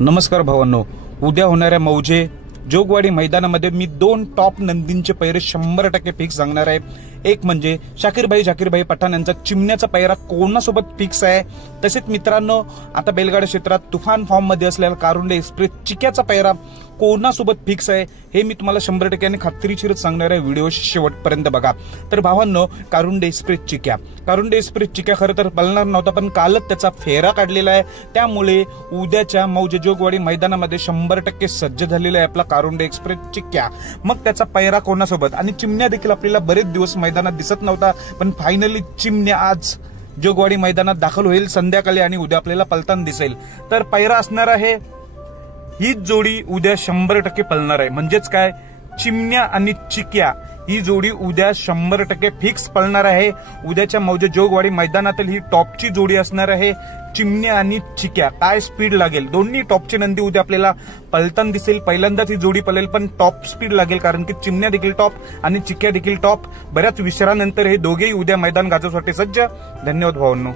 नमस्कार भावांनो, उद्या होणाऱ्या मौजे जोगवाडी मैदानामध्ये मी दोन टॉप नंदींचे पैरे 100% फिक्स सांगणार आहे। एक म्हणजे जाकीरभाई पठाण यांचा चिमण्याचा पैरा कोणासोबत फिक्स आहे। तसेच मित्रांनो, आता बैलगाडा क्षेत्रात तुफान फॉर्म मध्ये असलेला कारुंडे एक्सप्रेस चिक्याचा पैरा कोणासोबत फिक्स आहे हे मी तुम्हाला 100% आणि खात्रीशीर सांगणार आहे। व्हिडिओ शेवटपर्यंत बघा। तर भावांनो, कारुंडे एक्सप्रेस चिक्या खरं तर पळणार नव्हता, पण कालच त्याचा फेरा काढलेला आहे। त्यामुळे उद्याच्या मौजे जोगवाडी मैदानामध्ये 100% सज्ज झालेला आहे आपला कारुंडे एक्सप्रेस चिक्या। मग त्याचा पैरा कोणासोबत, आणि चिमण्या देखील आपल्याला बरेच दिवस मैदानात दिसत नव्हता, पण फायनली चिमण्या आज जोगवाडी मैदानात दाखल होईल संध्याकाळी आणि उद्या आपल्याला पळताना दिसेल। तर पैरा असणार आहे, ही जोडी उद्या 100% पळणार आहे। म्हणजेच काय, चिमण्या आणि चिक्या ही जोडी उद्या 100% फिक्स पळणार आहे। उद्याच्या मौजे जोगवाडी मैदानातील ही टॉपची जोडी असणार आहे। चिमण्या आणि चिक्या, काय स्पीड लागेल, दोन्ही टॉपचे नंदी उद्या आपल्याला पळताना दिसेल। पहिल्यांदाच ही जोडी पळेल, पण टॉप स्पीड लागेल, कारण की चिमण्या देखील टॉप आणि चिक्या देखील टॉप। बऱ्याच विचारानंतर हे दोघेही उद्या मैदान गाजवण्यासाठी सज्ज। धन्यवाद भावांनो।